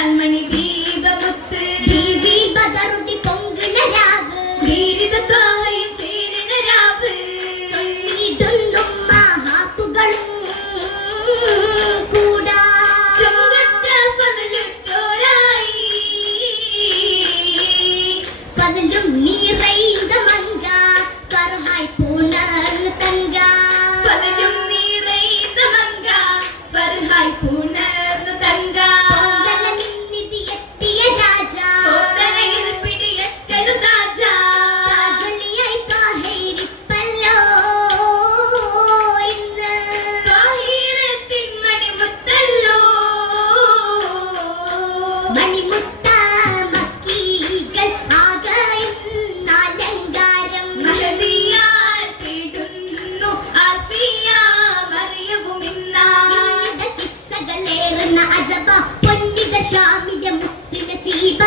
കൺമണി ദീപമുത്ത് ബീവി ബദറുതി പൊങ്കുന്ന രാവ് വീരിതത്വായും ചേരണ രാവ് ചൊല്ലിടുന്നും മഹാത്തുകളും കൂടാ ചുങ്കറ്റ ഫലലുറ്റോരായി ഫലലും നീറൈന്ത മങ്ക ഫർഹായ് പൂണർന്ന് തങ്ക ഫലലും നീറൈന്ത മങ്ക ഫർഹായ് പൂണർന്നു തങ്ക കോത്തലയിൽ പിടിയെറ്റതു താജ ത്വാഹീറത്തിൻ മണിമുത്തല്ലോ മഹദിയാൽ തേടുന്നു ആസിയ മറിയവും ഇന്നാ പൊന്നിത ഷാമിയ മുത്ത് നസീബ